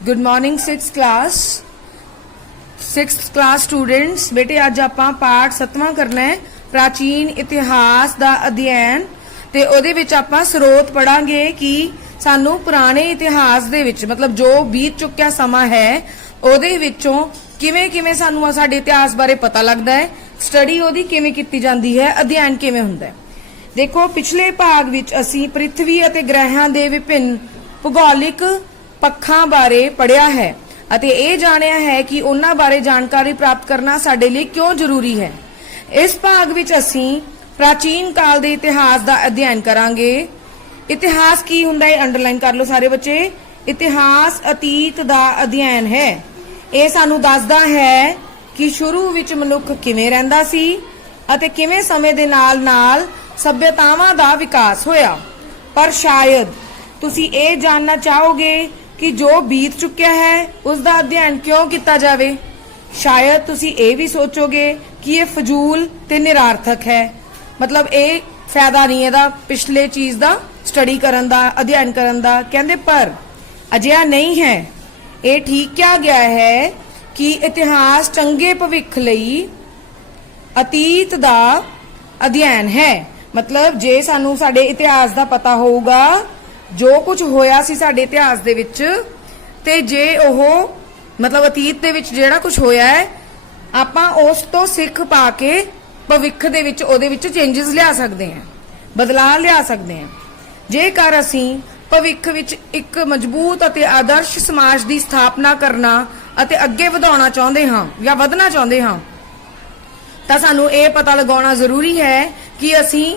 Good morning six class students. बेटे अज आपां पाठ 7वां करना है प्राचीन इतिहास का अध्ययन। ते ओदे विच आपां स्रोत पढ़ांगे कि सानू पुराने इतिहास दे विच मतलब जो बीत चुक्या समा है ओदे विचों किवें किवें सानू साडे इतिहास बारे पता लगदा है, स्टडी ओदी किवें कीती जांदी है, अध्ययन किवें हुंदा है। देखो पिछले भाग विच असीं पृथ्वी अते ग्रहां दे विभिन्न भूगोलिक पक्षां बारे पढ़िया है अते ये जानिया है कि उन्हां बारे जानकारी प्राप्त करना साडे लई क्यों जरूरी है। इस भाग विच असीं प्राचीन काल दे इतिहास दा अध्ययन करांगे। इतिहास की हुंदा है, अंडरलाइन कर लो सारे बच्चे। इतिहास अतीत दा अध्ययन है। ये सानू दसदा है कि शुरू विच मनुख किवें रहिंदा सी अते किवें समय दे नाल नाल सभ्यतावां दा विकास होया। पर शायद तुसी ये जानना चाहोगे कि जो बीत चुक्या है उसका अध्ययन क्यों किया जावे। शायद तुसी ये भी सोचोगे कि ये फजूल ते निरार्थक है, मतलब ये फायदा नहीं है पिछले चीज का स्टडी करन दा, अध्ययन करन दा। कहंदे पर अजिहा नहीं है। ये ठीक किया गया है कि इतिहास चंगे भविख लई अतीत दा अध्ययन है। मतलब जे सानू साडे इतिहास दा पता होगा जो कुछ होया सी साडे इतिहास दे विच, ते जे ओह मतलब अतीत दे विच जेड़ा कुछ होया है आपां उस तो सिख पा के भविख दे विच ओदे विच चेंजेस लिया सकते हैं, बदलाव लिया सकते हैं। जेकर असीं भविख विच एक मजबूत अते आदर्श समाज की स्थापना करना अते अगे वधाउणा चाहुंदे हां या वधना चाहुंदे हां तां सानू ये पता लगाउणा जरूरी है कि असीं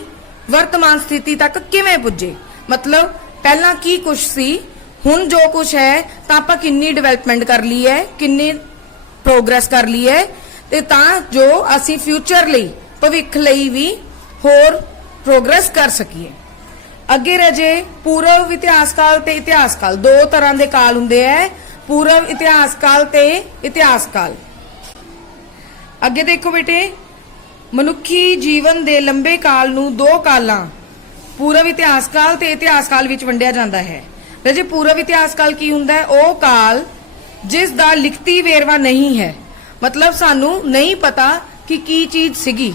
वर्तमान स्थिति तक किवें पुजे। मतलब पहला की कुछ सी, हुण जो कुछ है तां आपां किन्नी डिवेलपमेंट कर ली है, किन्नी प्रोग्रेस कर ली है, ते तां जो असीं फ्यूचर लई भविख लई भी होर प्रोग्रेस कर सकीए। अगे रजे पूर्व इतिहास काल ते इतिहास काल, दो तरह के काल हुंदे है, पूर्व इतिहास काल ते इतिहास काल। अगे देखो बेटे, मनुखी जीवन दे लंबे काल नू दो कालां पूर्व इतिहास काल ते इतिहास काल विच वंडिया जांदा है। रजे पूर्व इतिहास काल की हुंदा है? ओ काल जिस दा लिखती वेरवा नहीं है, मतलब सानू नहीं पता कि की चीज सीगी।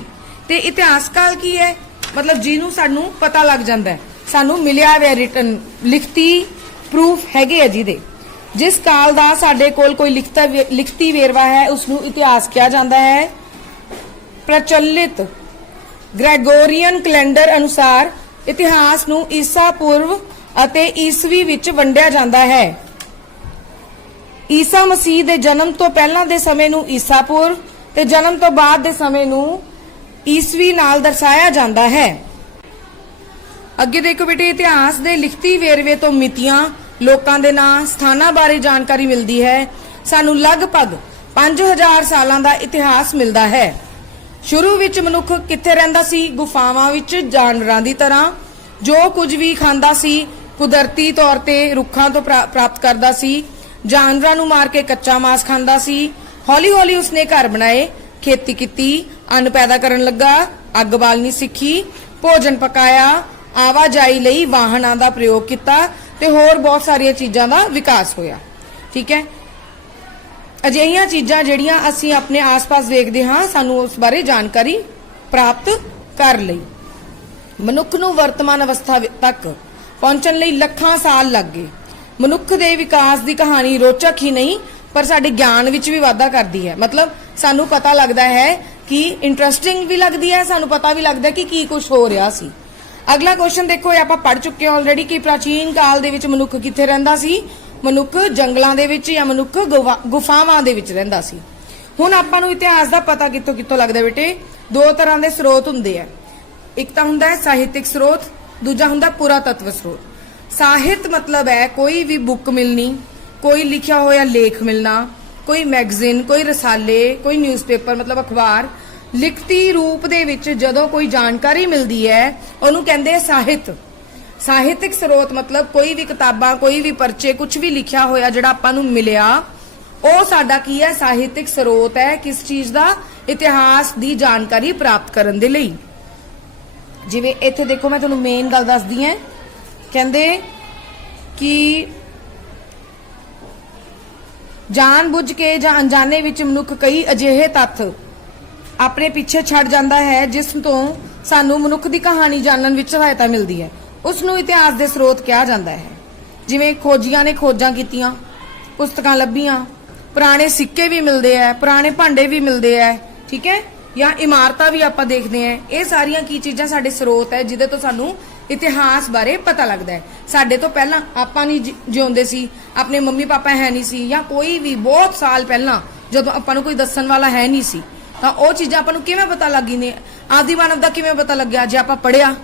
ते इतिहास काल की है? मतलब जिन्हों सानू पता लग जांदा है, सानू मिलिया वे रिटन लिखती प्रूफ हैगे है जिहदे। जिस काल दा साडे कोल कोई लिखती वेरवा है उसनू इतिहास कहा जांदा है। प्रचलित ग्रेगोरियन कैलेंडर अनुसार इतिहास नू ईसा पूर्व अते ईसवी विच वंडिया जांदा है। ईसा मसीह दे जन्म तो पहला दे समय नू ईसा पूर्व ते जन्म तो बाद दे समय नू ईसवी नाल दर्शाया जांदा है। अगे देखो बेटे, इतिहास दे लिखती वेरवे तो मितियां, लोकां दे नां, स्थानां बारे जानकारी मिलदी है। सानू लगभग 5000 सालां दा इतिहास मिलदा है। शुरू विच मनुख कित्थे रहिंदा सी? गुफावां विच जानवरां दी तरह। जो कुछ भी खांदा सी कुदरती तौर ते रुखां तो प्राप्त करदा सी। जानवरां नू मार के कच्चा मांस खांदा सी। हौली हौली उसने घर बनाए, खेती कीती, अन्न पैदा करन लगा, अग बालनी सीखी, भोजन पकाया, आवाजाई लई वाहनां दा प्रयोग किया ते होर बहुत सारिया चीज़ां दा विकास होया। ठीक है, अजिहियां चीज़ां जिहड़ियां असीं अपने आस पास देखते हाँ, सानू उस बारे जानकारी प्राप्त कर लई। मनुख नू वर्तमान अवस्था तक पहुंचण लई लखां साल लग गए। मनुख दे विकास की कहानी रोचक ही नहीं पर साडे ज्ञान विच भी वाधा करती है। मतलब सानू पता लगता है कि इंटरस्टिंग भी लगती है, सानू पता भी लगता है कि की कुछ हो रहा सी। अगला क्वेश्चन देखो, ये आपां पढ़ चुके हैं ऑलरेडी कि प्राचीन काल दे विच मनुख कित्थे रहिंदा सी? मनुख जंगलां दे विच या मनुख गुफावां दे विच रहिंदा सी। हुण आपां नूं इतिहास दा पता कित्थों कित्थों लगदा बेटे? दो तरह के स्रोत हुंदे आ। एक तो हुंदा है साहित्यिक स्रोत, दूजा हुंदा पुरातत्व स्रोत। साहित्य मतलब है कोई भी बुक मिलनी, कोई लिखा होया लेख मिलना, कोई मैगजीन, कोई रसाले, कोई न्यूज़पेपर मतलब अखबार, लिखती रूप दे विच जदों कोई जानकारी मिलती है उहनूं कहंदे आ साहित्य। साहित्यिक स्रोत मतलब कोई भी किताबां, कोई भी परचे, कुछ भी लिखा होया जिहड़ा आपां नूं मिलिया ਉਹ ਸਾਡਾ ਕੀ है? ਸਾਹਿਤਿਕ ਸਰੋਤ है। किस चीज़ का? इतिहास की जानकारी प्राप्त करने दे लई। जिवें इत्थे देखो मैं तुहानूं मेन गल दसदी हां, कहंदे कि ਜਾਣ-ਬੁੱਝ ਕੇ ਜਾਂ ਅਣਜਾਣੇ ਵਿੱਚ ਮਨੁੱਖ ਕਈ ਅਜਿਹੇ ਤੱਥ ਆਪਣੇ ਪਿੱਛੇ ਛੱਡ ਜਾਂਦਾ ਹੈ ਜਿਸ ਤੋਂ ਸਾਨੂੰ ਮਨੁੱਖ ਦੀ ਕਹਾਣੀ ਜਾਣਨ ਵਿੱਚ ਸਹਾਇਤਾ ਮਿਲਦੀ ਹੈ। ਉਸ ਨੂੰ ਇਤਿਹਾਸ ਦੇ ਸਰੋਤ ਕਿਹਾ ਜਾਂਦਾ ਹੈ। ਜਿਵੇਂ ਖੋਜੀਆਂ ਨੇ ਖੋਜਾਂ ਕੀਤੀਆਂ, ਪੁਸਤਕਾਂ ਲੱਭੀਆਂ, ਪੁਰਾਣੇ ਸਿੱਕੇ ਵੀ ਮਿਲਦੇ ਆ, ਪੁਰਾਣੇ ਭਾਂਡੇ ਵੀ ਮਿਲਦੇ ਆ, ਠੀਕ ਹੈ, ਜਾਂ ਇਮਾਰਤਾਂ ਵੀ ਆਪਾਂ ਦੇਖਦੇ ਆ। ਇਹ ਸਾਰੀਆਂ ਕੀ ਚੀਜ਼ਾਂ ਸਾਡੇ ਸਰੋਤ ਹੈ ਜਿਹਦੇ ਤੋਂ ਸਾਨੂੰ ਇਤਿਹਾਸ ਬਾਰੇ ਪਤਾ ਲੱਗਦਾ ਹੈ। ਸਾਡੇ ਤੋਂ ਪਹਿਲਾਂ ਆਪਾਂ ਨਹੀਂ ਜਿਉਂਦੇ ਸੀ, ਆਪਣੇ ਮੰਮੀ ਪਾਪਾ ਹੈ ਨਹੀਂ ਸੀ, ਜਾਂ ਕੋਈ ਵੀ ਬਹੁਤ ਸਾਲ ਪਹਿਲਾਂ ਜਦੋਂ ਆਪਾਂ ਨੂੰ ਕੋਈ ਦੱਸਣ ਵਾਲਾ ਹੈ ਨਹੀਂ ਸੀ, ਤਾਂ ਉਹ ਚੀਜ਼ਾਂ ਆਪਾਂ ਨੂੰ ਕਿਵੇਂ ਪਤਾ ਲੱਗੀ ਨੇ? ਆਦਿ ਮਾਨਵ ਦਾ ਕਿਵੇਂ ਪਤਾ ਲੱਗਿਆ? ਜੇ ਆਪਾਂ ਪੜ੍ਹਿਆ,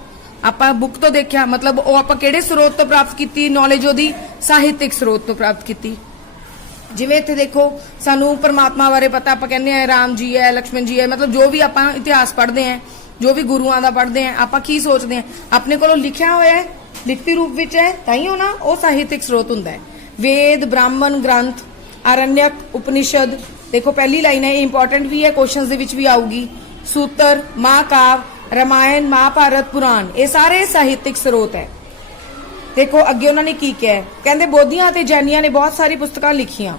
ਆਪਾਂ ਬੁੱਕ ਤੋਂ ਦੇਖਿਆ, ਮਤਲਬ ਉਹ ਆਪਾਂ ਕਿਹੜੇ ਸਰੋਤ ਤੋਂ ਪ੍ਰਾਪਤ ਕੀਤੀ ਨੌਲੇਜ? ਉਹਦੀ ਸਾਹਿਤਿਕ ਸਰੋਤ ਤੋਂ ਪ੍ਰਾਪਤ ਕੀਤੀ। ਜਿਵੇਂ ਇੱਥੇ ਦੇਖੋ ਸਾਨੂੰ ਪਰਮਾਤਮਾ ਬਾਰੇ ਪਤਾ, ਆਪਾਂ ਕਹਿੰਦੇ ਆ ਰਾਮ ਜੀ ਹੈ, ਲਕਸ਼ਮਣ ਜੀ ਹੈ, ਮਤਲਬ ਜੋ ਵੀ ਆਪਾਂ ਇਤਿਹਾਸ ਪੜ੍ਹਦੇ ਆ, ਜੋ ਵੀ ਗੁਰੂਆਂ ਦਾ ਪੜ੍ਹਦੇ ਆ, ਆਪਾਂ ਕੀ ਸੋਚਦੇ ਆ? ਆਪਣੇ ਕੋਲੋਂ ਲਿਖਿਆ ਹੋਇਆ ਹੈ, ਲਿਖਤੀ ਰੂਪ ਵਿੱਚ ਹੈ, ਤਾਂ ਹੀ ਉਹ ਸਾਹਿਤਿਕ ਸਰੋਤ ਹੁੰਦਾ ਹੈ। ਵੇਦ, ਬ੍ਰਾਹਮਣ ਗ੍ਰੰਥ, ਆਰण्यक, ਉਪਨਿਸ਼ਦ, ਦੇਖੋ ਪਹਿਲੀ ਲਾਈਨ ਹੈ, ਇਹ ਇੰਪੋਰਟੈਂਟ ਵੀ ਹੈ, ਕੁਐਸਚਨਸ ਦੇ ਵਿੱਚ ਵੀ ਆਊਗੀ। ਸੂਤਰ, ਮਹਾਕਾਵ, ਰਾਮਾਇਣ, ਮਹਾਭਾਰਤ, ਪੁਰਾਣ, ਇਹ ਸਾਰੇ ਸਾਹਿਤਿਕ ਸਰੋਤ ਹੈ। ਦੇਖੋ ਅੱਗੇ ਉਹਨਾਂ ਨੇ ਕੀ ਕਿਹਾ, ਕਹਿੰਦੇ ਬੋਧੀਆਂ ਅਤੇ ਜੈਨੀਆਂ ਨੇ ਬਹੁਤ ਸਾਰੀ ਪੁਸਤਕਾਂ ਲਿਖੀਆਂ।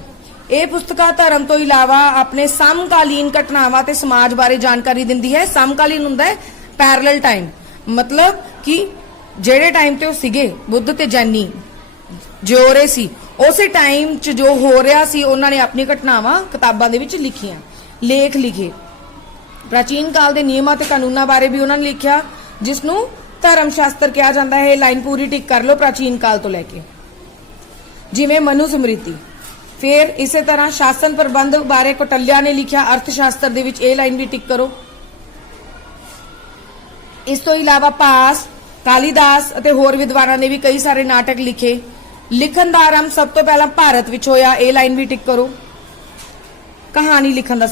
ਇਹ ਪੁਸਤਕਾਂ ਧਰਮ ਤੋਂ ਇਲਾਵਾ ਆਪਣੇ ਸਮਕਾਲੀਨ ਘਟਨਾਵਾਂ ਤੇ ਸਮਾਜ ਬਾਰੇ ਜਾਣਕਾਰੀ ਦਿੰਦੀ ਹੈ। ਸਮਕਾਲੀਨ ਹੁੰਦਾ ਹੈ ਪੈਰਲਲ ਟਾਈਮ, ਮਤਲਬ ਕਿ ਜਿਹੜੇ ਟਾਈਮ ਤੇ ਉਹ ਸੀਗੇ ਬੁੱਧ ਤੇ ਜੈਨੀ ਜੋ ਰਹੇ ਸੀ, ਉਸੇ ਟਾਈਮ 'ਚ ਜੋ ਹੋ ਰਿਹਾ ਸੀ ਉਹਨਾਂ ਨੇ ਆਪਣੀ ਘਟਨਾਵਾਂ ਕਿਤਾਬਾਂ ਦੇ ਵਿੱਚ ਲਿਖੀਆਂ, ਲੇਖ ਲਿਖੇ। ਪ੍ਰਾਚੀਨ ਕਾਲ ਦੇ ਨਿਯਮਾਂ ਤੇ ਕਾਨੂੰਨਾਂ ਬਾਰੇ ਵੀ ਉਹਨਾਂ ਨੇ ਲਿਖਿਆ, ਜਿਸ ਨੂੰ ਧਰਮ ਸ਼ਾਸਤਰ ਕਿਹਾ ਜਾਂਦਾ ਹੈ। ਲਾਈਨ ਪੂਰੀ ਟਿਕ ਕਰ ਲਓ, ਪ੍ਰਾਚੀਨ ਕਾਲ ਤੋਂ ਲੈ ਕੇ। ਜਿਵੇਂ ਮਨੂ ਸਮ੍ਰਿਤੀ, ਫਿਰ ਇਸੇ ਤਰ੍ਹਾਂ ਸ਼ਾਸਨ ਪ੍ਰਬੰਧ ਬਾਰੇ ਕੌਟਲਿਆ ਨੇ ਲਿਖਿਆ, ਅਰਥ ਸ਼ਾਸਤਰ ਦੇ ਵਿੱਚ ਇਹ ਲਾਈਨ ਵੀ ਟਿਕ ਕਰੋ। ਇਸ ਤੋਂ ਇਲਾਵਾ ਭਾਸ, ਕਾਲੀਦਾਸ ਅਤੇ ਹੋਰ ਵਿਦਵਾਨਾਂ ਨੇ ਵੀ ਕਈ ਸਾਰੇ ਨਾਟਕ ਲਿਖੇ। ਲਿਖਣ ਦਾ ਆਰੰਭ ਸਭ ਤੋਂ ਪਹਿਲਾਂ ਭਾਰਤ ਵਿੱਚ ਹੋਇਆ, ਇਹ ਲਾਈਨ ਵੀ ਟਿਕ ਕਰੋ। ਕਹਾਣੀ ਲਿਖਣ ਦਾ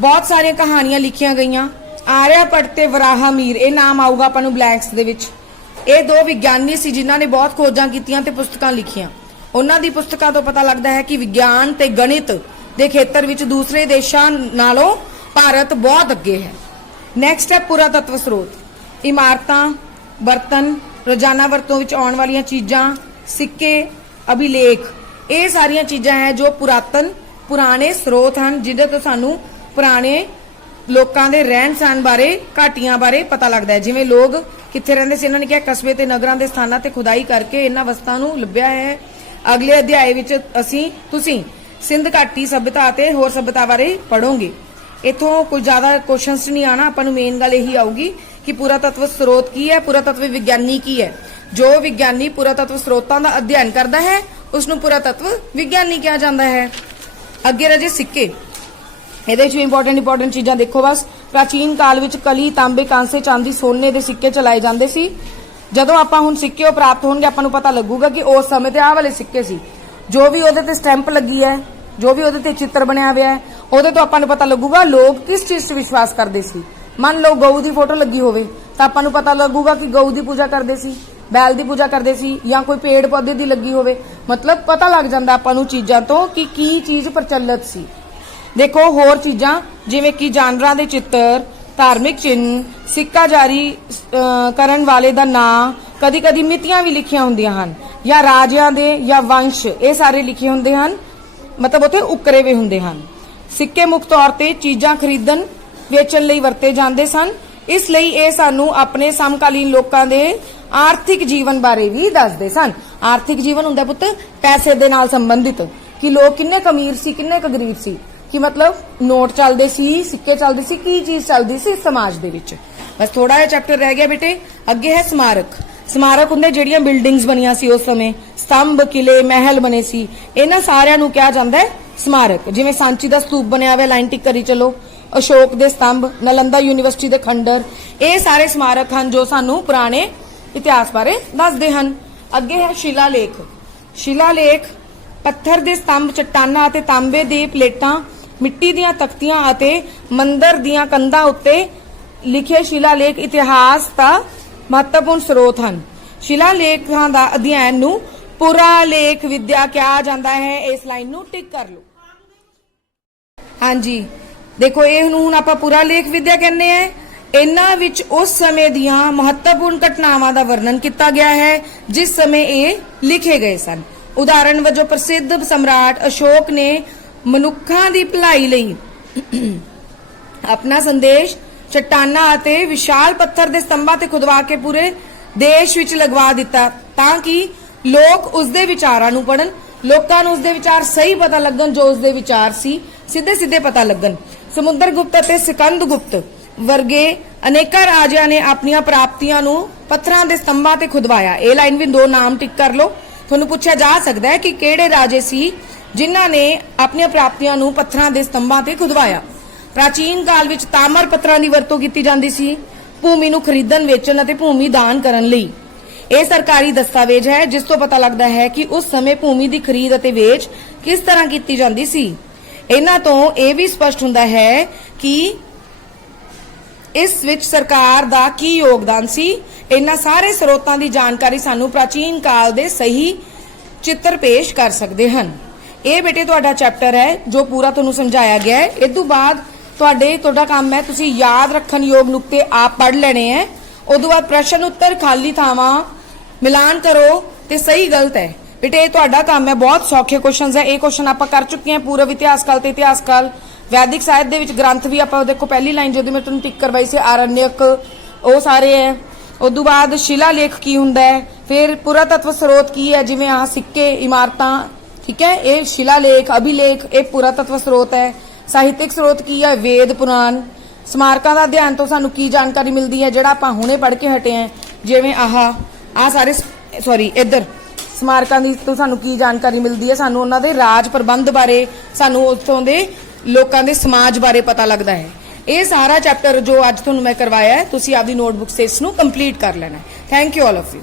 ਬਹੁਤ ਸਾਰੀਆਂ ਕਹਾਣੀਆਂ ਲਿਖੀਆਂ ਗਈਆਂ। ਆਰਿਆਭੱਟ ਤੇ ਵਰਾਹਮੀਰ, ਇਹ ਨਾਮ ਆਊਗਾ ਆਪਾਂ ਨੂੰ ਬਲੈਂਕਸ ਦੇ ਵਿੱਚ। ਇਹ ਦੋ ਵਿਗਿਆਨੀ ਸੀ ਜਿਨ੍ਹਾਂ ਨੇ ਬਹੁਤ ਖੋਜਾਂ ਕੀਤੀਆਂ ਤੇ ਪੁਸਤਕਾਂ ਲਿਖੀਆਂ। ਉਹਨਾਂ ਦੀ ਪੁਸਤਕਾਂ ਤੋਂ ਪਤਾ ਲੱਗਦਾ ਹੈ ਕਿ ਵਿਗਿਆਨ ਤੇ ਗਣਿਤ ਦੇ ਖੇਤਰ ਵਿੱਚ ਦੂਸਰੇ ਦੇਸ਼ਾਂ ਨਾਲੋਂ ਭਾਰਤ ਬਹੁਤ ਅੱਗੇ ਹੈ। ਨੈਕਸਟ ਹੈ ਪੁਰਾਤੱਤਵ ਸਰੋਤ। ਇਮਾਰਤਾਂ, ਬਰਤਨ, ਰੋਜ਼ਾਨਾ ਵਰਤੋਂ ਵਿੱਚ ਆਉਣ ਵਾਲੀਆਂ ਚੀਜ਼ਾਂ, ਸਿੱਕੇ, ਅਭਿਲੇਖ, ਇਹ ਸਾਰੀਆਂ ਚੀਜ਼ਾਂ ਹੈ ਜੋ ਪੁਰਾਣੇ ਸਰੋਤ ਹਨ, ਜਿਹਦੇ ਤੋਂ ਸਾਨੂੰ ਪੁਰਾਣੇ ਲੋਕਾਂ ਦੇ ਰਹਿਣ ਸਹਿਣ ਬਾਰੇ, ਘਾਟੀਆਂ ਬਾਰੇ ਪਤਾ ਲੱਗਦਾ ਹੈ। ਜਿਵੇਂ ਲੋਕ ਕਿੱਥੇ ਰਹਿੰਦੇ ਸੀ, ਇਹਨਾਂ ਨੇ ਕਿਹਾ ਕਸਬੇ ਤੇ ਨਗਰਾਂ ਦੇ ਸਥਾਨਾਂ ਤੇ ਖੁਦਾਈ ਕਰਕੇ ਇਹਨਾਂ ਵਸਤਾਂ ਨੂੰ ਲੱਭਿਆ ਹੈ। ਅਗਲੇ ਅਧਿਆਏ ਵਿੱਚ ਤੁਸੀਂ ਸਿੰਧ ਘਾਟੀ ਸਭਿਅਤਾ ਅਤੇ ਹੋਰ ਸਭਿਅਤਾ ਬਾਰੇ ਪੜੋਗੇ। ਇਥੋਂ ਕੋਈ ਜ਼ਿਆਦਾ ਕੁਐਸਚਨਸ ਨਹੀਂ ਆਣਾ, ਆਪਾਂ ਨੂੰ ਮੇਨ ਗੱਲ ਇਹੀ ਆਊਗੀ ਕਿ ਪੁਰਾਤੱਤਵ ਸਰੋਤ ਕੀ ਹੈ, ਪੁਰਾਤੱਤਵ ਵਿਗਿਆਨੀ ਕੀ ਹੈ। ਜੋ ਵਿਗਿਆਨੀ ਪੁਰਾਤੱਤਵ ਸਰੋਤਾਂ ਦਾ ਅਧਿਐਨ ਕਰਦਾ ਹੈ ਉਸ ਨੂੰ ਪੁਰਾਤੱਤਵ ਵਿਗਿਆਨੀ ਕਿਹਾ ਜਾਂਦਾ ਹੈ। ਅੱਗੇ ਰਾਜੇ ਸਿੱਕੇ, ਇਹਦੇ ਵਿੱਚ ਵੀ ਇੰਪੋਰਟੈਂਟ ਚੀਜ਼ਾਂ ਦੇਖੋ ਬਸ। ਪ੍ਰਾਚੀਨ ਕਾਲ ਵਿੱਚ ਕਲੀ, ਤਾਂਬੇ, ਕਾਂਸੇ, ਚਾਂਦੀ, ਸੋਨੇ ਦੇ ਸਿੱਕੇ ਚਲਾਏ ਜਾਂਦੇ ਸੀ। ਜਦੋਂ ਆਪਾਂ ਹੁਣ ਸਿੱਕੇ ਪ੍ਰਾਪਤ ਹੋਣਗੇ ਆਪਾਂ ਨੂੰ ਪਤਾ ਲੱਗੂਗਾ ਕਿ ਉਸ ਸਮੇਂ ਤੇ ਆਹ ਵਾਲੇ ਸਿੱਕੇ ਸੀ। ਜੋ ਵੀ ਉਹਦੇ ਤੇ ਸਟੈਂਪ ਲੱਗੀ ਹੈ, ਜੋ ਵੀ ਉਹਦੇ ਤੇ ਚਿੱਤਰ ਬਣਿਆ ਹੋਇਆ ਹੈ, ਉਹਦੇ ਤੋਂ ਆਪਾਂ ਨੂੰ ਪਤਾ ਲੱਗੂਗਾ ਲੋਕ ਕਿਸ ਚੀਜ਼ 'ਚ ਵਿਸ਼ਵਾਸ ਕਰਦੇ ਸੀ। ਮੰਨ ਲਓ ਗਊ ਦੀ ਫੋਟੋ ਲੱਗੀ ਹੋਵੇ ਤਾਂ ਆਪਾਂ ਨੂੰ ਪਤਾ ਲੱਗੂਗਾ ਕਿ ਗਊ ਦੀ ਪੂਜਾ ਕਰਦੇ ਸੀ, ਬੈਲ ਦੀ ਪੂਜਾ ਕਰਦੇ ਸੀ, ਜਾਂ ਕੋਈ ਪੇੜ ਪੌਦੇ ਦੀ ਲੱਗੀ ਹੋਵੇ। ਮਤਲਬ ਪਤਾ ਲੱਗ ਜਾਂਦਾ ਆਪਾਂ ਨੂੰ ਚੀਜ਼ਾਂ ਤੋਂ ਕਿ ਕੀ ਚੀਜ਼ ਪ੍ਰਚਲਿਤ ਸੀ। ਦੇਖੋ ਹੋਰ ਚੀਜ਼ਾਂ ਜਿਵੇਂ ਕਿ ਜਾਨਵਰਾਂ ਦੇ ਚਿੱਤਰ, ਧਾਰਮਿਕ ਚਿੰਨ੍ਹ, ਸਿੱਕਾ ਜਾਰੀ ਕਰਨ ਵਾਲੇ ਦਾ ਨਾਂ, ਕਦੀ ਕਦੀ ਮਿਤੀਆਂ ਵੀ ਲਿਖੀਆਂ ਹੁੰਦੀਆਂ ਹਨ, ਜਾਂ ਰਾਜਿਆਂ ਦੇ ਜਾਂ ਵੰਸ਼, ਇਹ ਸਾਰੇ ਲਿਖੇ ਹੁੰਦੇ ਹਨ, ਮਤਲਬ ਉੱਥੇ ਉਕਰੇ ਹੋਏ ਹੁੰਦੇ ਹਨ। ਸਿੱਕੇ ਮੁੱਖ ਤੌਰ ਤੇ ਚੀਜ਼ਾਂ ਖਰੀਦਣ ਵੇਚਣ ਲਈ ਵਰਤੇ ਜਾਂਦੇ ਸਨ। ਇਸ ਲਈ ਇਹ ਸਾਨੂੰ ਆਪਣੇ ਸਮਕਾਲੀਨ ਲੋਕਾਂ ਦੇ ਆਰਥਿਕ ਜੀਵਨ ਬਾਰੇ ਵੀ ਦੱਸਦੇ ਸਨ। ਆਰਥਿਕ ਜੀਵਨ ਹੁੰਦਾ ਪੁੱਤ ਪੈਸੇ ਦੇ ਨਾਲ ਸੰਬੰਧਿਤ, ਕਿ ਲੋਕ ਕਿੰਨੇ ਕੁ ਅਮੀਰ ਸੀ, ਕਿੰਨੇ ਕੁ ਗਰੀਬ ਸੀ, ਕਿ ਮਤਲਬ ਨੋਟ ਚੱਲਦੇ ਸੀ, ਸਿੱਕੇ ਚੱਲਦੇ ਸੀ, ਕੀ ਚੀਜ਼ ਚੱਲਦੀ ਸੀ ਸਮਾਜ ਦੇ ਵਿੱਚ। ਬਸ ਥੋੜਾ ਜਿਹਾ ਚੈਪਟਰ ਰਹਿ ਗਿਆ ਬੇਟੇ। ਅੱਗੇ ਹੈ ਸਮਾਰਕ। ਸਮਾਰਕ ਹੁੰਦੇ ਜਿਹੜੀਆਂ ਬਿਲਡਿੰਗਸ ਬਣੀਆਂ ਸੀ ਉਸ ਸਮੇਂ, ਸਤੰਭ, ਕਿਲੇ, ਮਹਿਲ ਬਣੇ ਸੀ, ਇਹਨਾਂ ਸਾਰਿਆਂ ਨੂੰ ਕਿਹਾ ਜਾਂਦਾ ਹੈ ਸਮਾਰਕ। ਜਿਵੇਂ ਸਾਂਚੀ ਦਾ ਸਤੂਪ ਬਣਿਆ ਹੋਇਆ, ਲਾਈਨ ਟਿਕ ਕਰੀ ਚਲੋ, ਅਸ਼ੋਕ ਦੇ ਸਤੰਭ, ਨਾਲੰਦਾ ਯੂਨੀਵਰਸਿਟੀ ਦੇ ਖੰਡਰ, ਇਹ ਸਾਰੇ ਸਮਾਰਕ ਹਨ ਜੋ ਸਾਨੂੰ ਪੁਰਾਣੇ ਇਤਿਹਾਸ ਬਾਰੇ ਦੱਸਦੇ ਹਨ। ਅੱਗੇ ਹੈ ਸ਼ਿਲਾਲੇਖ। ਸ਼ਿਲਾਲੇਖ ਪੱਥਰ ਦੇ ਸਤੰਭ, ਚੱਟਾਨਾਂ ਅਤੇ ਤਾਂਬੇ ਦੇ ਪਲੇਟਾਂ, ਮਿੱਟੀ ਦੀਆਂ ਤਖਤੀਆਂ ਅਤੇ ਮੰਦਰ ਦੀਆਂ ਕੰਧਾਂ ਉੱਤੇ ਲਿਖੇ ਸ਼ਿਲਾਲੇਖ ਇਤਿਹਾਸ ਦਾ ਮਹੱਤਵਪੂਰਨ ਸਰੋਤ ਹਨ। ਸ਼ਿਲਾਲੇਖਾਂ ਦਾ ਅਧਿਐਨ ਨੂੰ ਪੁਰਾਲੇਖ ਵਿਦਿਆ ਕਿਹਾ ਜਾਂਦਾ ਹੈ। ਇਸ ਲਾਈਨ ਨੂੰ ਟਿਕ ਕਰ ਲਓ। ਹਾਂਜੀ ਦੇਖੋ, ਇਹ ਨੂੰ ਹੁਣ ਆਪਾਂ ਪੁਰਾਲੇਖ ਵਿਦਿਆ ਕਹਿੰਦੇ ਆ। ਇਹਨਾਂ ਵਿੱਚ ਉਸ ਸਮੇਂ ਦੀਆਂ ਮਹੱਤਵਪੂਰਨ ਘਟਨਾਵਾਂ ਦਾ ਵਰਣਨ ਕੀਤਾ ਗਿਆ ਹੈ ਜਿਸ ਸਮੇਂ ਇਹ ਲਿਖੇ ਗਏ ਸਨ। ਉਦਾਹਰਣ ਵਜੋਂ ਪ੍ਰਸਿੱਧ ਸਮਰਾਟ ਅਸ਼ੋਕ ਨੇ ਮਨੁੱਖਾਂ ਦੀ ਭਲਾਈ ਲਈ ਆਪਣਾ ਸੰਦੇਸ਼ ਚਟਾਨਾਂ ਅਤੇ ਵਿਸ਼ਾਲ ਪੱਥਰ ਦੇ ਸਤੰਭਾਂ ਤੇ ਖੁਦਵਾ ਕੇ ਪੂਰੇ ਦੇਸ਼ ਵਿੱਚ ਲਗਵਾ ਦਿੱਤਾ ਤਾਂ ਕਿ ਲੋਕ ਉਸ ਦੇ ਵਿਚਾਰਾਂ ਨੂੰ ਪੜਨ, ਲੋਕਾਂ ਨੂੰ ਉਸ ਦੇ ਵਿਚਾਰ ਸਹੀ ਪਤਾ ਲੱਗਣ, ਜੋ ਉਸ ਦੇ ਵਿਚਾਰ ਸੀ ਸਿੱਧੇ ਸਿੱਧੇ ਪਤਾ ਲੱਗਣ। ਸਮੁੰਦਰ ਗੁਪਤ ਅਤੇ ਸਿਕੰਦ ਗੁਪਤ ਵਰਗੇ ਅਨੇਕਾਂ ਰਾਜਿਆਂ ਨੇ ਆਪਣੀਆਂ ਪ੍ਰਾਪਤੀਆਂ ਨੂੰ ਪੱਥਰਾਂ ਦੇ ਸਤੰਭਾਂ ਤੇ ਖੁਦਵਾਇਆ। ਇਹ ਲਾਈਨ ਵੀ 2 ਨਾਮ ਟਿਕ ਕਰ ਲਓ। ਤੁਹਾਨੂੰ ਪੁੱਛਿਆ ਜਾ ਸਕਦਾ ਹੈ ਕਿ ਕਿਹੜੇ ਰਾਜੇ ਸੀ ਜਿਨ੍ਹਾਂ ਨੇ ਆਪਣੀਆਂ ਪ੍ਰਾਪਤੀਆਂ ਨੂੰ ਪੱਥਰਾਂ ਦੇ ਸਤੰਭਾਂ ਤੇ ਖੁਦਵਾਇਆ। ਪ੍ਰਾਚੀਨ ਕਾਲ ਵਿੱਚ ਤਾਮਰ ਪੱਥਰਾਂ ਦੀ ਵਰਤੋਂ ਕੀਤੀ ਜਾਂਦੀ ਸੀ ਭੂਮੀ ਨੂੰ ਖਰੀਦਣ, ਵੇਚਣ ਅਤੇ ਭੂਮੀ ਦਾਨ ਕਰਨ ਲਈ। ਇਹ ਸਰਕਾਰੀ ਦਸਤਾਵੇਜ਼ ਹੈ ਜਿਸ ਤੋਂ ਪਤਾ ਲੱਗਦਾ ਹੈ ਕਿ ਉਸ ਸਮੇਂ ਭੂਮੀ ਦੀ ਖਰੀਦ ਅਤੇ ਵੇਚ ਕਿਸ ਤਰ੍ਹਾਂ ਕੀਤੀ ਜਾਂਦੀ ਸੀ। ਇਹਨਾਂ ਤੋਂ ਇਹ ਵੀ ਸਪਸ਼ਟ ਹੁੰਦਾ ਹੈ ਕਿ ਇਸ ਵਿੱਚ ਸਰਕਾਰ ਦਾ ਕੀ ਯੋਗਦਾਨ ਸੀ। ਇਹਨਾਂ ਸਾਰੇ ਸਰੋਤਾਂ ਦੀ ਜਾਣਕਾਰੀ ਸਾਨੂੰ ਪ੍ਰਾਚੀਨ ਕਾਲ ਦੇ ਸਹੀ ਚਿੱਤਰ ਪੇਸ਼ ਕਰ ਸਕਦੇ ਹਨ। ਇਹ ਬੇਟੇ ਤੁਹਾਡਾ ਚੈਪਟਰ ਹੈ ਜੋ ਪੂਰਾ ਤੁਹਾਨੂੰ ਸਮਝਾਇਆ ਗਿਆ ਹੈ। ਇਸ ਤੋਂ ਬਾਅਦ ਤੁਹਾਡਾ ਕੰਮ ਹੈ ਤੁਸੀਂ ਯਾਦ ਰੱਖਣ ਯੋਗ ਨੁਕਤੇ ਆਪ ਪੜ੍ਹ ਲੈਣੇ ਹੈ। ਉਦੋਂ ਬਾਅਦ ਪ੍ਰਸ਼ਨ ਉੱਤਰ, ਖਾਲੀ ਥਾਵਾਂ ਮਿਲਾਨ ਕਰੋ ਤੇ ਸਹੀ ਗਲਤ ਹੈ। ਬੇਟੇ ਇਹ ਤੁਹਾਡਾ ਕੰਮ ਹੈ। ਬਹੁਤ ਸੌਖੇ ਕੁਐਸਚਨਸ ਹੈ। ਇਹ ਕੁਐਸਚਨ ਆਪਾਂ ਕਰ ਚੁੱਕੇ ਹਾਂ। ਪੂਰਵ ਇਤਿਹਾਸ ਕਾਲ ਤੇ ਇਤਿਹਾਸ ਕਾਲ, ਵੈਦਿਕ ਸਾਹਿਤ ਦੇ ਵਿੱਚ ਗ੍ਰੰਥ ਵੀ ਆਪਾਂ ਦੇਖੋ ਪਹਿਲੀ ਲਾਈਨ ਜਿਹਦੀ ਮੈਂ ਤੁਹਾਨੂੰ ਟਿਕ ਕਰਵਾਈ ਸੀ ਆਰण्यक, ਉਹ ਸਾਰੇ ਹੈ। ਉਦੋਂ ਬਾਅਦ ਸ਼ਿਲਾ ਲੇਖ ਕੀ ਹੁੰਦਾ ਹੈ, ਫਿਰ ਪੁਰਾਤਤਵ ਸਰੋਤ ਕੀ ਹੈ, ਜਿਵੇਂ ਆਹ ਸਿੱਕੇ, ਇਮਾਰਤਾਂ, ਠੀਕ ਹੈ, ਇਹ ਸ਼ਿਲਾ ਲੇਖ, ਅਭਿਲੇਖ, ਇਹ ਪੁਰਾਤਤਵ ਸਰੋਤ ਹੈ। ਸਾਹਿਤਿਕ ਸਰੋਤ ਕੀ ਹੈ, ਵੇਦ ਪੁਰਾਣ। ਸਮਾਰਕਾਂ ਦਾ ਅਧਿਐਨ ਤੋਂ ਸਾਨੂੰ ਕੀ ਜਾਣਕਾਰੀ ਮਿਲਦੀ ਹੈ, ਜਿਹੜਾ ਆਪਾਂ ਹੁਣੇ ਪੜ੍ਹ ਕੇ ਹਟੇ ਹਾਂ, ਜਿਵੇਂ ਆਹ ਸਾਰੇ ਇੱਧਰ ਸਮਾਰਕਾਂ ਦੀ ਤੋਂ ਸਾਨੂੰ ਕੀ ਜਾਣਕਾਰੀ ਮਿਲਦੀ ਹੈ, ਸਾਨੂੰ ਉਹਨਾਂ ਦੇ ਰਾਜ ਪ੍ਰਬੰਧ ਬਾਰੇ, ਸਾਨੂੰ ਉੱਥੋਂ ਦੇ ਲੋਕਾਂ ਦੇ ਸਮਾਜ ਬਾਰੇ ਪਤਾ ਲੱਗਦਾ ਹੈ। ਇਹ ਸਾਰਾ ਚੈਪਟਰ ਜੋ ਅੱਜ ਤੁਹਾਨੂੰ ਮੈਂ ਕਰਵਾਇਆ ਹੈ, ਤੁਸੀਂ ਆਪਦੀ ਨੋਟਬੁੱਕ 'ਤੇ ਇਸ ਨੂੰ ਕੰਪਲੀਟ ਕਰ ਲੈਣਾ ਹੈ। Thank you all of you.